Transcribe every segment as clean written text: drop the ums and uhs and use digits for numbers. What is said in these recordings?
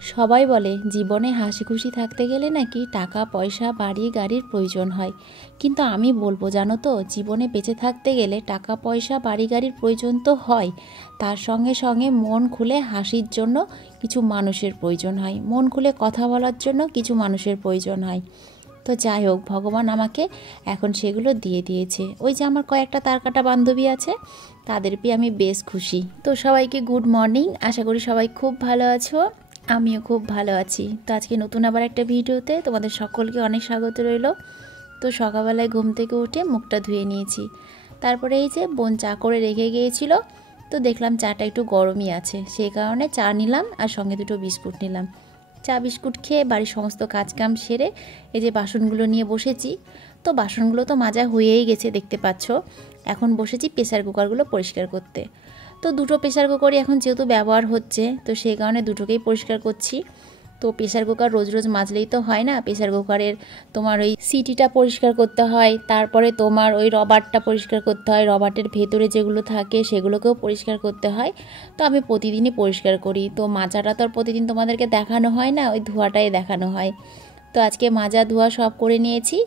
সবাই বলে জীবনে হাসি খুশি থাকতে গেলে নাকি টাকা পয়সা বাড়ি গাড়ির প্রয়োজন হয়, কিন্তু আমি বলবো জানো তো, জীবনে বেঁচে থাকতে গেলে টাকা পয়সা বাড়ি গাড়ির প্রয়োজন তো হয়, তার সঙ্গে সঙ্গে মন খুলে হাসির জন্য কিছু মানুষের প্রয়োজন হয়, মন খুলে কথা বলার জন্য কিছু মানুষের প্রয়োজন হয়। তো যাই হোক, ভগবান আমাকে এখন সেগুলো দিয়ে দিয়েছে। ওই যে আমার কয়েকটা তারকাটা বান্ধবী আছে, তাদের পেয়ে আমি বেশ খুশি। তো সবাইকে গুড মর্নিং, আশা করি সবাই খুব ভালো আছো, আমিও খুব ভালো আছি। তো আজকে নতুন আবার একটা ভিডিওতে তোমাদের সকলকে অনেক স্বাগত রইল। তো সকালবেলায় ঘুম থেকে উঠে মুখটা ধুয়ে নিয়েছি, তারপরে এই যে বোন চা করে রেখে গিয়েছিল, তো দেখলাম চাটা একটু গরমই আছে, সেই কারণে চা নিলাম আর সঙ্গে দুটো বিস্কুট নিলাম। চা বিস্কুট খেয়ে বাড়ির সমস্ত কাজকাম সেরে এই যে বাসনগুলো নিয়ে বসেছি। তো বাসনগুলো তো মাজা হয়েই গেছে দেখতে পাচ্ছ, এখন বসেছি প্রেসার কুকারগুলো পরিষ্কার করতে। তো দুটো প্রেসার কুকারই এখন যেহেতু ব্যবহার হচ্ছে, তো সেই কারণে দুটোকেই পরিষ্কার করছি। তো প্রেসার কুকার রোজ রোজ মাজলেই তো হয় না, প্রেসার কুকারের তোমার ওই সিটিটা পরিষ্কার করতে হয়, তারপরে তোমার ওই রবারটা পরিষ্কার করতে হয়, রবারের ভেতরে যেগুলো থাকে সেগুলোকেও পরিষ্কার করতে হয়। তো আমি প্রতিদিনই পরিষ্কার করি, তো মাজাটা তো আর প্রতিদিন তোমাদেরকে দেখানো হয় না, ওই ধোয়াটাই দেখানো হয়। তো আজকে মাজা ধোয়া সব করে নিয়েছি।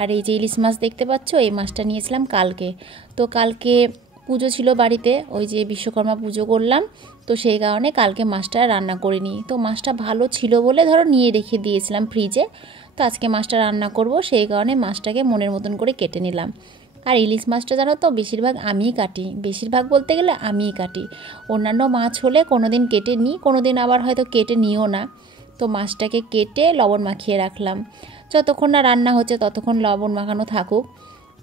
আর এই যে ইলিশ মাছ দেখতে পাচ্ছ, এই মাছটা নিয়েছিলাম কালকে। তো কালকে পুজো ছিল বাড়িতে, ওই যে বিশ্বকর্মা পুজো করলাম, তো সেই কারণে কালকে মাছটা রান্না করিনি। তো মাছটা ভালো ছিল বলে ধরো নিয়ে রেখে দিয়েছিলাম ফ্রিজে। তো আজকে মাছটা রান্না করব, সেই কারণে মাছটাকে মনের মতন করে কেটে নিলাম। আর ইলিশ মাছটা জানো তো বেশিরভাগ আমিই কাটি, বেশিরভাগ বলতে গেলে আমিই কাটি। অন্যান্য মাছ হলে কোনো দিন কেটে নিই, কোনো দিন আবার হয়তো কেটে নিও না। তো মাছটাকে কেটে লবণ মাখিয়ে রাখলাম, যতক্ষণ না রান্না হচ্ছে ততক্ষণ লবণ মাখানো থাকুক।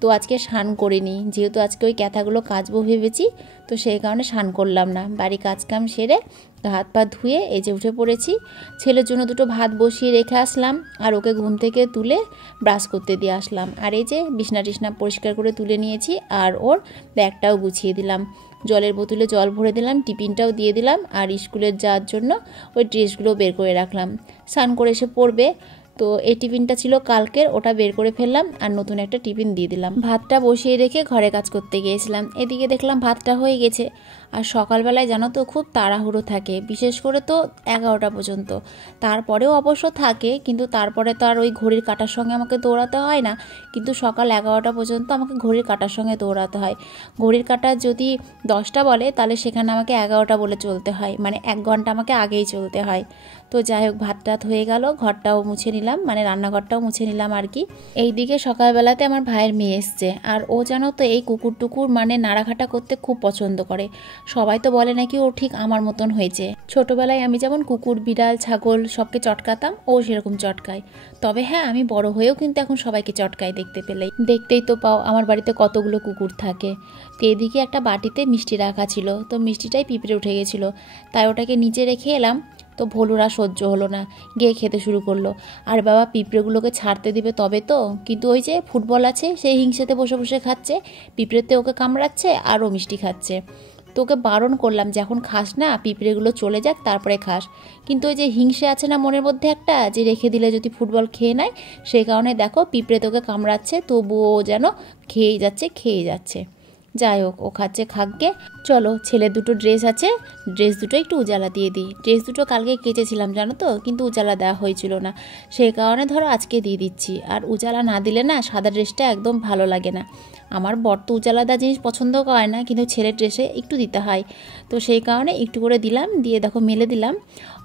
তো আজকে স্নান করিনি, যেহেতু আজকে ওই ক্যাথাগুলো কাচবো ভেবেছি, তো সেই কারণে স্নান করলাম না। বাড়ি কাজকাম সেরে হাত পা ধুয়ে এই যে উঠে পড়েছি। ছেলের জন্য দুটো ভাত বসিয়ে রেখে আসলাম, আর ওকে ঘুম থেকে তুলে ব্রাশ করতে দিয়ে আসলাম। আর এই যে বিছনা টিছনা পরিষ্কার করে তুলে নিয়েছি, আর ওর ব্যাগটাও গুছিয়ে দিলাম, জলের বোতলে জল ভরে দিলাম, টিফিনটাও দিয়ে দিলাম, আর স্কুলের যাওয়ার জন্য ওই ড্রেসগুলো বের করে রাখলাম, স্নান করে এসে পড়বে। তো এই টিফিনটা ছিল কালকের, ওটা বের করে ফেললাম আর নতুন একটা টিফিন দিয়ে দিলাম। ভাতটা বসিয়ে রেখে ঘরে কাজ করতে গিয়েছিলাম, এদিকে দেখলাম ভাতটা হয়ে গেছে। আর সকালবেলায় জানো তো খুব তাড়াহুড়ো থাকে, বিশেষ করে তো 11টা পর্যন্ত, তারপরেও অবশ্য থাকে, কিন্তু তারপরে তো আর ওই ঘড়ির কাঁটার সঙ্গে আমাকে দৌড়াতে হয় না, কিন্তু সকাল 11টা পর্যন্ত আমাকে ঘড়ির কাঁটার সঙ্গে দৌড়াতে হয়। ঘড়ির কাঁটা যদি 10টা বলে, তাহলে সেখানে আমাকে 11টা বলে চলতে হয়, মানে 1 ঘন্টা আমাকে আগেই চলতে হয়। তো যাই হোক, ভাত টাত হয়ে গেল, ঘরটাও মুছে নিলাম, মানে রান্নাঘরটাও মুছে নিলাম আর কি। এইদিকে সকালবেলাতে আমার ভাইয়ের মেয়ে এসছে, আর ও জানো তো এই কুকুর টুকুর মানে নাড়াঘাটা করতে খুব পছন্দ করে। সবাই তো বলে নাকি ও ঠিক আমার মতন হয়েছে। ছোটবেলায় আমি যেমন কুকুর বিড়াল ছাগল সবকে চটকাতাম, ও সেরকম চটকায়। তবে হ্যাঁ, আমি বড় হয়েও কিন্তু এখন সবাইকে চটকায় দেখতে পেলেই। দেখতেই তো পাও আমার বাড়িতে কতগুলো কুকুর থাকে। তো এদিকে একটা বাটিতে মিষ্টি রাখা ছিল, তো মিষ্টিটাই পিঁপড়ে উঠে গেছিলো, তাই ওটাকে নিচে রেখে এলাম। তো ভোলুরা সহ্য হলো না, গিয়ে খেতে শুরু করলো। আর বাবা পিঁপড়েগুলোকে ছাড়তে দিবে তবে তো, কিন্তু ওই যে ফুটবল আছে সেই হিংসেতে বসে বসে খাচ্ছে, পিঁপড়েতে ওকে কামড়াচ্ছে আর ও মিষ্টি খাচ্ছে। তো ওকে বারণ করলাম যে এখন খাস না, পিঁপড়েগুলো চলে যাক তারপরে খাস, কিন্তু ওই যে হিংসে আছে না মনের মধ্যে একটা, যে রেখে দিলে যদি ফুটবল খেয়ে নেয়, সেই কারণে দেখো পিঁপড়ে তোকে কামড়াচ্ছে, তবুও যেন খেয়েই যাচ্ছে। যাই হোক, ও খাচ্ছে খাকগে। চলো, ছেলের দুটো ড্রেস আছে, ড্রেস দুটো একটু উজালা দিয়ে দিই। ড্রেস দুটো কালকে কেচেছিলাম জানো তো, কিন্তু উজালা দেওয়া হয়েছিল না, সেই কারণে ধরো আজকে দিয়ে দিচ্ছি। আর উজালা না দিলে না সাদা ড্রেসটা একদম ভালো লাগে না। আমার বর তো উজালাদা জিনিস পছন্দ করে না, কিন্তু ছেলের ড্রেসে একটু দিতে হয়, তো সেই কারণে একটু করে দিলাম, দিয়ে দেখো মেলে দিলাম।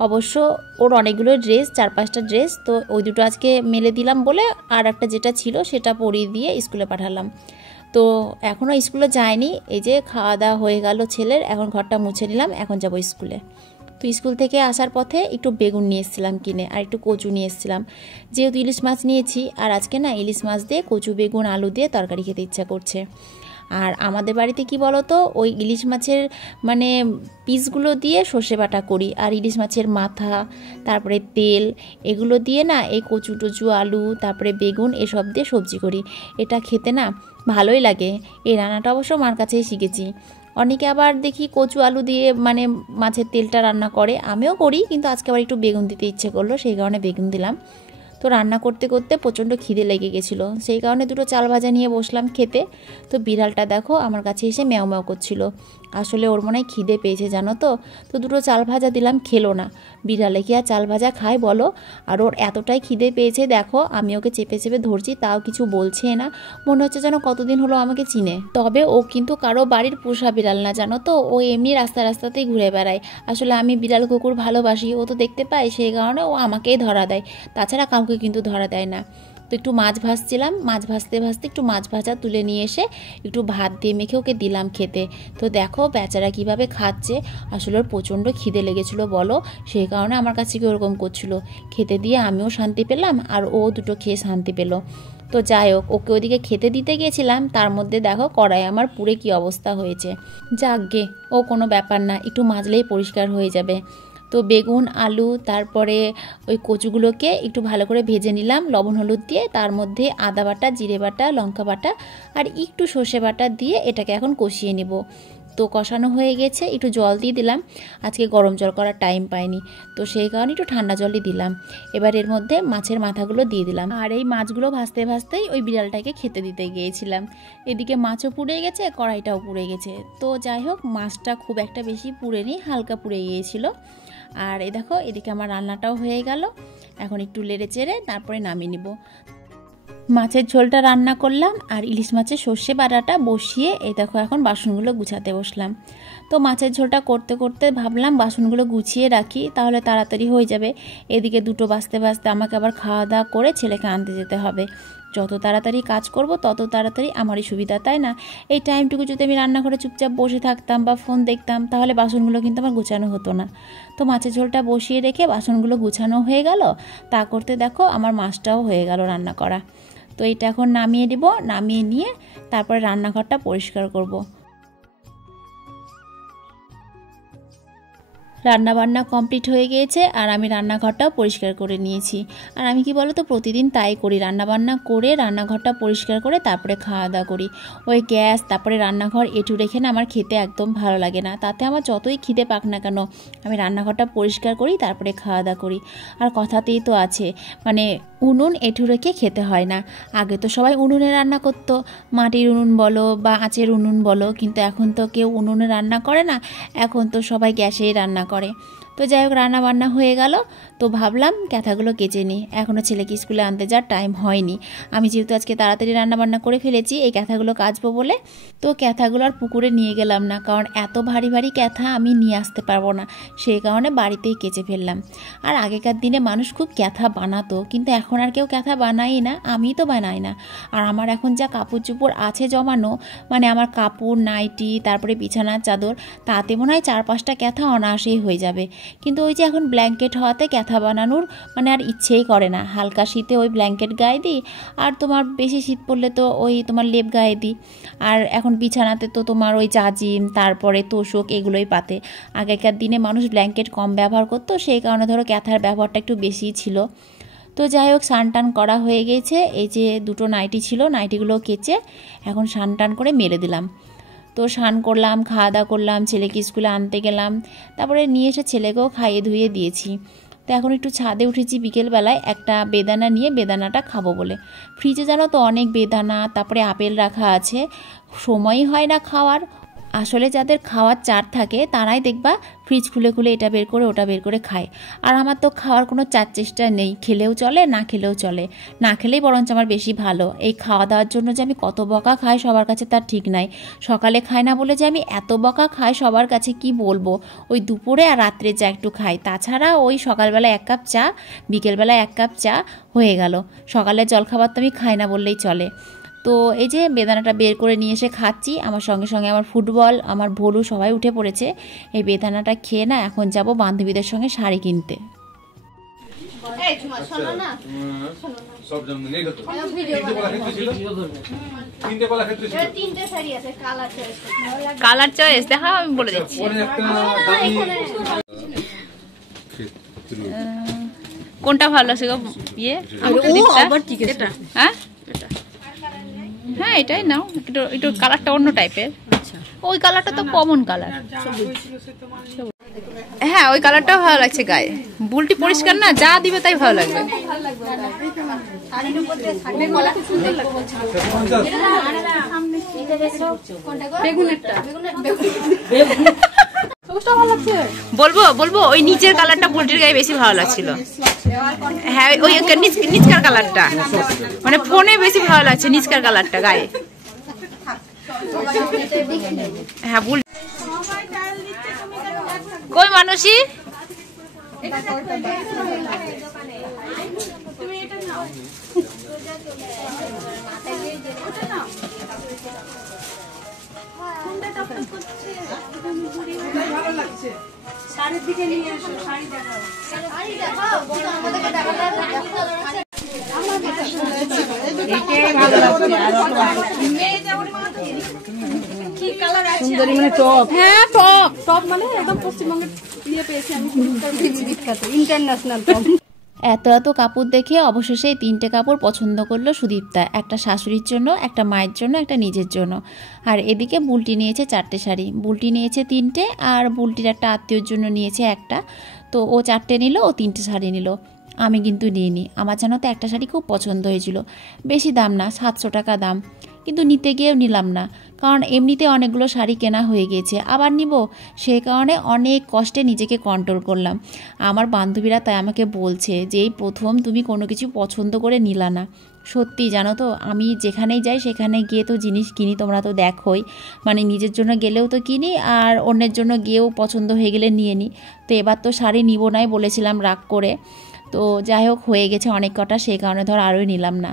অবশ্য ওর অনেকগুলো ড্রেস, 4-5টা ড্রেস, তো ওই দুটো আজকে মেলে দিলাম বলে আর একটা যেটা ছিল সেটা পরিয়ে দিয়ে স্কুলে পাঠালাম। তো এখনও স্কুলে যায়নি, এই যে খাওয়া দাওয়া হয়ে গেল ছেলের, এখন ঘরটা মুছে নিলাম, এখন যাব স্কুলে। তো স্কুল থেকে আসার পথে একটু বেগুন নিয়ে এসেছিলাম কিনে, আর একটু কচু নিয়ে এসেছিলাম, যেহেতু ইলিশ মাছ নিয়েছি, আর আজকে না ইলিশ মাছ দিয়ে কচু বেগুন আলু দিয়ে তরকারি খেতে ইচ্ছা করছে। আর আমাদের বাড়িতে কি বলো তো, ওই ইলিশ মাছের মানে পিসগুলো দিয়ে সর্ষে বাটা করি, আর ইলিশ মাছের মাথা, তারপরে তেল, এগুলো দিয়ে না এই কচু টচু আলু তারপরে বেগুন এসব দিয়ে সবজি করি। এটা খেতে না ভালোই লাগে। এই রান্নাটা অবশ্য মার কাছেই শিখেছি। অনেকে আবার দেখি কচু আলু দিয়ে মানে মাছের তেলটা রান্না করে, আমিও করি, কিন্তু আজকে আবার একটু বেগুন দিতে ইচ্ছে করলো, সেই কারণে বেগুন দিলাম। তো রান্না করতে করতে প্রচণ্ড খিদে লেগে গেছিলো, সেই কারণে দুটো চাল ভাজা নিয়ে বসলাম খেতে। তো বিড়ালটা দেখো আমার কাছে এসে ম্যাও ম্যাও করছিল, আসলে ওর মনে হয় খিদে পেয়েছে জানো তো। তো দুটো চাল ভাজা দিলাম, খেলো না। বিড়ালে কি আর চাল ভাজা খায় বলো? আর ওর এতটাই খিদে পেয়েছে দেখো, আমি ওকে চেপে চেপে ধরছি তাও কিছু বলছে না, মনে হচ্ছে যেন কতদিন হলো আমাকে চিনে। তবে ও কিন্তু কারো বাড়ির পোষা বিড়াল না জানো তো, ও এমনি রাস্তাতেই ঘুরে বেড়ায়। আসলে আমি বিড়াল কুকুর ভালোবাসি, ও তো দেখতে পায়, সেই কারণে ও আমাকেই ধরা দেয়, তাছাড়া কাউকে কিন্তু ধরা দেয় না। তো একটু মাছ ভাজছিলাম, মাছ ভাজতে ভাজতে একটু মাছ ভাজা তুলে নিয়ে এসে একটু ভাত দিয়ে মেখে ওকে দিলাম খেতে। তো দেখো বেচারা কিভাবে খাচ্ছে, আসলে ওর প্রচণ্ড খিদে লেগেছিলো বলো, সেই কারণে আমার কাছে কি ওরকম করছিল। খেতে দিয়ে আমিও শান্তি পেলাম আর ও দুটো খেয়ে শান্তি পেলো। তো যাই হোক, ওকে ওদিকে খেতে দিতে গেছিলাম, তার মধ্যে দেখো কড়াই আমার পুরে কি অবস্থা হয়েছে। যাকগে, ও কোনো ব্যাপার না, একটু মাজলেই পরিষ্কার হয়ে যাবে। তো বেগুন আলু তারপরে ওই কচুগুলোকে একটু ভালো করে ভেজে নিলাম লবণ হলুদ দিয়ে, তার মধ্যে আদা বাটা, জিরে বাটা, লঙ্কা বাটা আর একটু সর্ষে বাটা দিয়ে এটাকে এখন কষিয়ে নেব। তো কষানো হয়ে গেছে, একটু জল দিয়ে দিলাম, আজকে গরম জল করার টাইম পাইনি, তো সেই কারণে একটু ঠান্ডা জলই দিলাম। এবার এর মধ্যে মাছের মাথাগুলো দিয়ে দিলাম, আর এই মাছগুলো ভাজতে ভাজতেই ওই বিড়ালটাকে খেতে দিতে গিয়েছিলাম। এদিকে মাছও পুড়ে গেছে, কড়াইটাও পুড়ে গেছে। তো যাই হোক, মাছটা খুব একটা বেশি পুড়েনি, হালকা পুড়ে গিয়েছিল। আর এই দেখো এদিকে আমার রান্নাটাও হয়ে গেল, এখন একটু লেড়ে চেড়ে তারপরে নামিয়ে নিব। মাছের ঝোলটা রান্না করলাম আর ইলিশ মাছের সর্ষে বাটাটা বসিয়ে এই দেখো এখন বাসনগুলো গুছাতে বসলাম। তো মাছের ঝোলটা করতে করতে ভাবলাম বাসনগুলো গুছিয়ে রাখি, তাহলে তাড়াতাড়ি হয়ে যাবে। এদিকে দুটো বাজতে বাজতে আমাকে আবার খাওয়া দাওয়া করে ছেলেকে আনতে যেতে হবে। যত তাড়াতাড়ি কাজ করব তত তাড়াতাড়ি আমারই সুবিধা, তাই না? এই টাইমটুকু যদি আমি রান্নাঘরে চুপচাপ বসে থাকতাম বা ফোন দেখতাম, তাহলে বাসনগুলো কিন্তু আমার গুছানো হতো না। তো মাছের ঝোলটা বসিয়ে রেখে বাসনগুলো গুছানো হয়ে গেল, তা করতে দেখো আমার মাছটাও হয়ে গেল রান্না করা। তো এটা এখন নামিয়ে দিব, নামিয়ে নিয়ে তারপরে রান্নাঘরটা পরিষ্কার করব। রান্নাবান্না কমপ্লিট হয়ে গিয়েছে আর আমি রান্নাঘরটাও পরিষ্কার করে নিয়েছি। আর আমি কি বলো তো, প্রতিদিন তাই করি, রান্নাবান্না করে রান্নাঘরটা পরিষ্কার করে তারপরে খাওয়া দাওয়া করি। ওই গ্যাস তারপরে রান্নাঘর এঁটু রেখে না আমার খেতে একদম ভালো লাগে না, তাতে আমার যতই খিদে পাক না কেন আমি রান্নাঘরটা পরিষ্কার করি তারপরে খাওয়া দাওয়া করি। আর কথাতেই তো আছে, মানে উনুন এঁটু রেখে খেতে হয় না। আগে তো সবাই উনুনে রান্না করতো, মাটির উনুন বলো বা আঁচের উনুন বলো, কিন্তু এখন তো কেউ উনুনে রান্না করে না, এখন তো সবাই গ্যাসেই রান্না করে। তো যাই হোক, রান্না বান্না হয়ে গেল, তো ভাবলাম ক্যাথাগুলো কেচে নিই, এখনও ছেলেকে স্কুলে আনতে যাওয়ার টাইম হয়নি। আমি যেহেতু আজকে তাড়াতাড়ি রান্না বান্না করে ফেলেছি এই ক্যাথাগুলো কাচবো বলে, তো ক্যাথাগুলো আর পুকুরে নিয়ে গেলাম না, কারণ এত ভারী ভারী ক্যাথা আমি নিয়ে আসতে পারবো না, সেই কারণে বাড়িতেই কেচে ফেললাম। আর আগেকার দিনে মানুষ খুব ক্যাথা বানাতো, কিন্তু এখন আর কেউ ক্যাথা বানাই না, আমি তো বানাই না। আর আমার এখন যা কাপড় চোপড় আছে জমানো, মানে আমার কাপড়, নাইটি, তারপরে বিছানার চাদর, তাতে মনে হয় 4-5টা ক্যাথা অনায়াসেই হয়ে যাবে। কিন্তু ওই যে এখন ব্ল্যাঙ্কেট হওয়াতে ক্যাথা বানানোর মানে আর ইচ্ছেই করে না। হালকা শীতে ওই ব্ল্যাঙ্কেট গায়ে দিই, আর তোমার বেশি শীত পড়লে তো ওই তোমার লেপ গায়ে দিই। আর এখন বিছানাতে তো তোমার ওই জাজিম তারপরে তোষক এগুলোই পাতে। আগেকার দিনে মানুষ ব্ল্যাঙ্কেট কম ব্যবহার করতো, সেই কারণে ধরো ক্যাথার ব্যবহারটা একটু বেশিই ছিল। তো যাই হোক, স্নান টান করা হয়ে গেছে, এই যে দুটো নাইটি ছিল, নাইটিগুলো কেচে এখন স্নান টান করে মেলে দিলাম। তো স্নান করলাম, খাওয়া দাওয়া করলাম, ছেলেকে স্কুলে আনতে গেলাম, তারপরে নিয়ে এসে ছেলেকেও খাইয়ে ধুয়ে দিয়েছি। তো এখন একটু ছাদে উঠেছি বিকেলবেলায়, একটা বেদানা নিয়ে বেদানাটা খাবো বলে। ফ্রিজে জানো তো অনেক বেদানা তারপরে আপেল রাখা আছে, সময়ই হয় না খাওয়ার। আসলে যাদের খাওয়ার চার থাকে তারাই দেখবা ফ্রিজ খুলে খুলে এটা বের করে ওটা বের করে খায়। আর আমার তো খাওয়ার কোনো চার চেষ্টা নেই, খেলেও চলে না খেলেও চলে, না খেলেই বরঞ্চ আমার বেশি ভালো। এই খাওয়া দাওয়ার জন্য যে আমি কত বকা খাই সবার কাছে তার ঠিক নাই। সকালে খাই না বলে যে আমি এত বকা খাই সবার কাছে কি বলবো, ওই দুপুরে আর রাত্রে চা একটু খাই, তাছাড়া ওই সকালবেলা 1 কাপ চা, বিকেলবেলা 1 কাপ চা হয়ে গেল। সকালের জলখাবার তো আমি খাই না বললেই চলে। তো এই যে বেদানাটা বের করে নিয়ে এসে খাচ্ছি, আমার সঙ্গে সঙ্গে আমার ফুটবল, আমার ভলু সবাই উঠে পড়েছে। এই বেদানাটা খেয়ে না এখন যাব বান্ধবীদের সঙ্গে শাড়ি কিনতে। কালার চয়েস দেখা আমি বলে দিচ্ছি। কোনটা ভালো আছে গো? ইয়ে হ্যাঁ হ্যাঁ এটাই নাও, একটু কালারটা অন্য টাইপের। ওই কালারটা তো কমন কালার। হ্যাঁ ওই কালারটাও ভালো লাগছে গায়ে, বুলটি পরিষ্কার না, যা দিবে তাই ভালো লাগবে। বলবো বলবো ওই নিচের কালারটা বুলটির গায়ে বেশি ভালো লাগছিল। হ্যাঁ ওই নিচকার কালারটা, মানে ফোনে বেশি ভালো লাগছে নিচকার কালারটা গায়ে। হ্যাঁ বুল কই মানুষই শাড়ির দিকে নিয়ে এসো, শাড়ি দেখাও, শাড়ি দেখাও, বলো আমাদেরকে দেখাটা এইটাই ভালো লাগছে। আর কি কালার আছে সুন্দরী, মানে টপ। হ্যাঁ টপ, টপ মানে একদম পশ্চিমবঙ্গের নিয়ে পেয়েছি আমি, বিখ্যাত ইন্টারন্যাশনাল টপ। এত এত কাপড় দেখে অবশেষে 3টে কাপড় পছন্দ করলো সুদীপ্তা, একটা শাশুড়ির জন্য, একটা মায়ের জন্য, একটা নিজের জন্য। আর এদিকে বুলটি নিয়েছে 4টে শাড়ি, বুলটি নিয়েছে 3টে, আর বুলটির একটা আত্মীয়র জন্য নিয়েছে একটা। তো ও 4টে নিল, ও 3টে শাড়ি নিল, আমি কিন্তু নিইনি। আমার জানো তো একটা শাড়ি খুব পছন্দ হয়েছিল, বেশি দাম না, 700 টাকা দাম, কিন্তু নিতে গিয়েও নিলাম না, কারণ এমনিতে অনেকগুলো শাড়ি কেনা হয়ে গেছে, আবার নিব, সেই কারণে অনেক কষ্টে নিজেকে কন্ট্রোল করলাম। আমার বান্ধবীরা তাই আমাকে বলছে যে এই প্রথম তুমি কোনো কিছু পছন্দ করে নিলা না। সত্যি জানো তো, আমি যেখানেই যাই সেখানে গিয়ে তো জিনিস কিনি, তোমরা তো দেখোই, মানে নিজের জন্য গেলেও তো কিনি, আর অন্যের জন্য গিয়েও পছন্দ হয়ে গেলে নিয়ে নিই। তো এবার তো শাড়ি নিব নাই বলেছিলাম রাগ করে, তো যাই হোক হয়ে গেছে অনেক কটা, সেই কারণে ধর আরোই নিলাম না।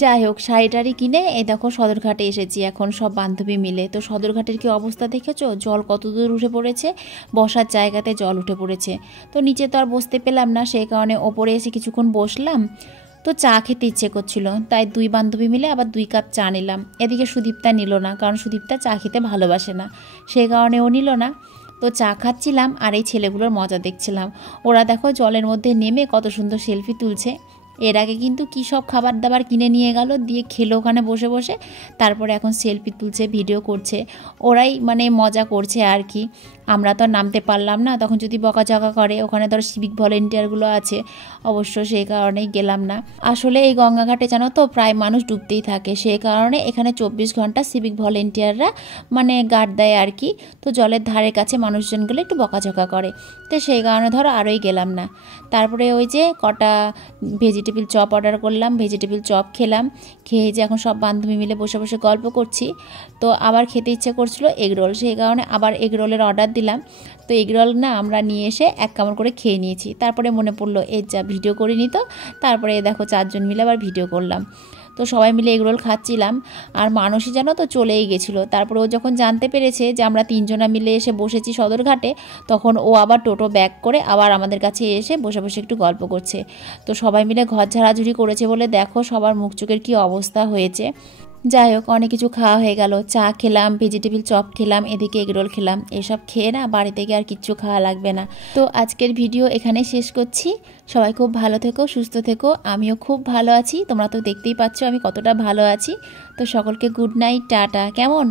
যাই হোক শাড়িটারি কিনে এই দেখো সদরঘাটে এসেছি এখন সব বান্ধবী মিলে। তো সদরঘাটের কি অবস্থা দেখেছো, জল কত দূর উঠে পড়েছে, বসার জায়গাতে জল উঠে পড়েছে। তো নিচে তো আর বসতে পেলাম না, সেই কারণে ওপরে এসে কিছুক্ষণ বসলাম। তো চা খেতে ইচ্ছে করছিল, তাই 2 বান্ধবী মিলে আবার 2 কাপ চা নিলাম। এদিকে সুদীপ্তা নিল না, কারণ সুদীপ্তা চা খেতে ভালোবাসে না, সেই কারণে ও নিল না। তো চা খাচ্ছিলাম আর এই ছেলেগুলোর মজা দেখছিলাম। ওরা দেখো জলের মধ্যে নেমে কত সুন্দর সেলফি তুলছে। এর আগে কিন্তু কী সব খাবার দাবার কিনে নিয়ে গেল, দিয়ে খেলো ওখানে বসে বসে, তারপরে এখন সেলফি তুলছে, ভিডিও করছে। ওরাই মানে মজা করছে আর কি। আমরা তো নামতে পারলাম না, তখন যদি বকাঝকা করে, ওখানে ধরো সিভিক ভলেন্টিয়ারগুলো আছে, অবশ্য সেই কারণেই গেলাম না। আসলে এই গঙ্গাঘাটে জানো তো প্রায় মানুষ ডুবতেই থাকে, সেই কারণে এখানে 24 ঘন্টা সিভিক ভলেন্টিয়াররা মানে গার্ড দেয় আর কি। তো জলের ধারের কাছে মানুষজনগুলো একটু বকাঝকা করে, তো সেই কারণে ধরো আরোই গেলাম না। তারপরে ওই যে কটা ভেজিটেবিল চপ অর্ডার করলাম, ভেজিটেবিল চপ খেলাম, খেয়ে যে এখন সব বান্ধবী মিলে বসে বসে গল্প করছি। তো আবার খেতে ইচ্ছে করছিল এগরোল, সেই কারণে আবার এগরোলের অর্ডার দিলাম। তো এগরোল না আমরা নিয়ে এসে 1 কামড় করে খেয়ে নিয়েছি। তারপরে মনে পড়লো এর যা ভিডিও করিনি, তো তারপরে দেখো 4 জন মিলে আবার ভিডিও করলাম। তো সবাই মিলে এগরোল খাচ্ছিলাম, আর মানুষই জানো তো চলেই গেছিলো। তারপরে ও যখন জানতে পেরেছে যে আমরা 3 জনা মিলে এসে বসেছি সদরঘাটে, তখন ও আবার টোটো ব্যাক করে আবার আমাদের কাছে এসে বসে বসে একটু গল্প করছে। তো সবাই মিলে ঘর ঝাড়াঝুড়ি করেছে বলে দেখো সবার মুখ চোখের কী অবস্থা হয়েছে। যাই হোক অনেক কিছু খাওয়া হয়ে গেল, চা খেলাম, ভেজিটেবিল চপ খেলাম, এদিকে এগরোল খেলাম। এসব খেয়ে না বাড়িতে গিয়ে আর কিচ্ছু খাওয়া লাগবে না। তো আজকের ভিডিও এখানে শেষ করছি। সবাই খুব ভালো থেকো, সুস্থ থেকো। আমিও খুব ভালো আছি, তোমরা তো দেখতেই পাচ্ছ আমি কতটা ভালো আছি। তো সকলকে গুড নাইট, টাটা, কেমন?